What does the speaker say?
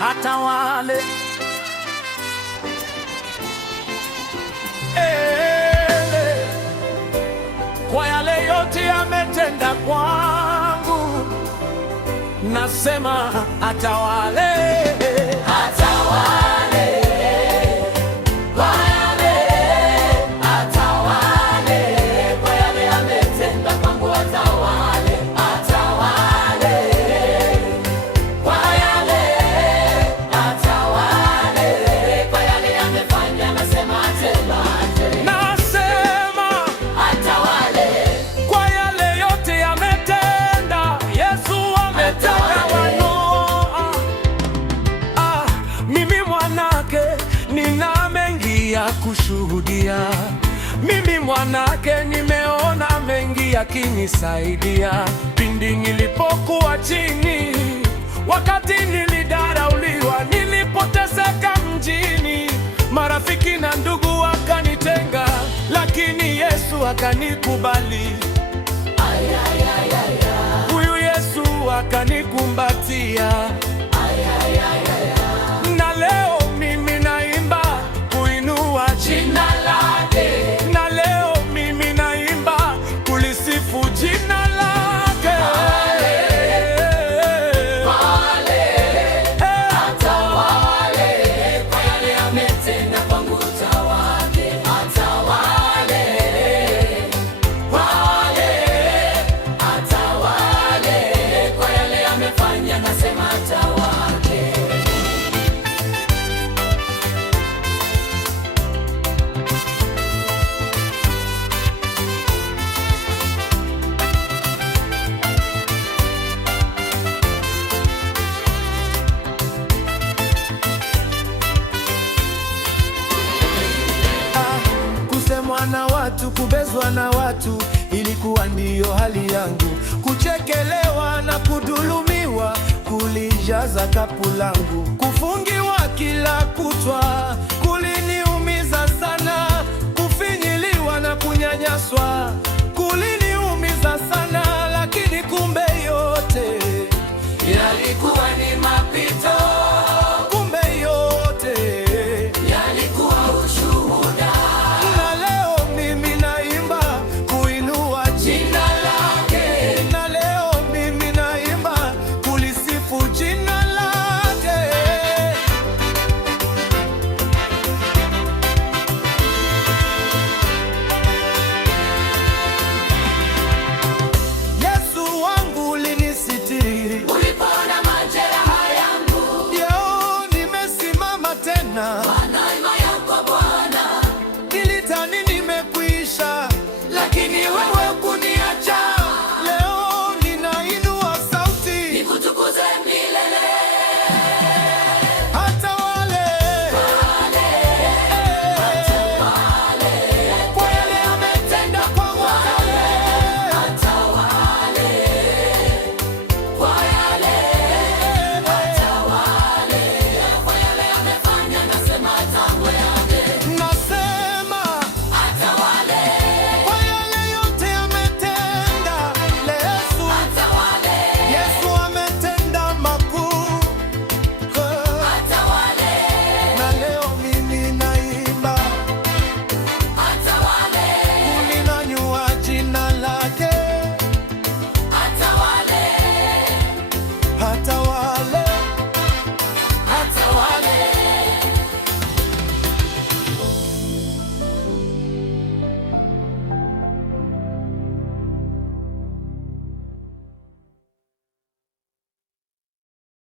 atawale. Kwa yale yote ametenda kwangu, nasema atawale, atawale. Kwa yale atawale, kwa yale ametenda kwangu atawale, atawale. Kwa yale atawale, kwa yale amefanya nasema atawale, nasema atawale. Kwa yale yote ametenda, Yesu ametenda wanoa. Mimi mwanake nina mengi ya kushuhudia, mimi mwanake nimeona mengi yakinisaidia. Pindi nilipokuwa chini, wakati nilidharauliwa, nilipoteseka mjini, marafiki na ndugu wakanitenga, lakini Yesu akanikubali. Huyu Yesu akanikumbatia. Na leo mimi naimba kuinua jina lake, na leo mimi naimba kulisifu jina lake. Atawale, kwa yale ametenda kwangu atawale, atawale. Kwa yale atawale, kwa yale amefanya nasema atawale. Kusemwa na watu, kubezwa na watu, ilikuwa ndiyo hali yangu. Kuchekelewa na kudhulumiwa kulijaza kapu langu. Kufungiwa kila kutwa kuliniumiza sana. Kufinyiliwa na kunyanyaswa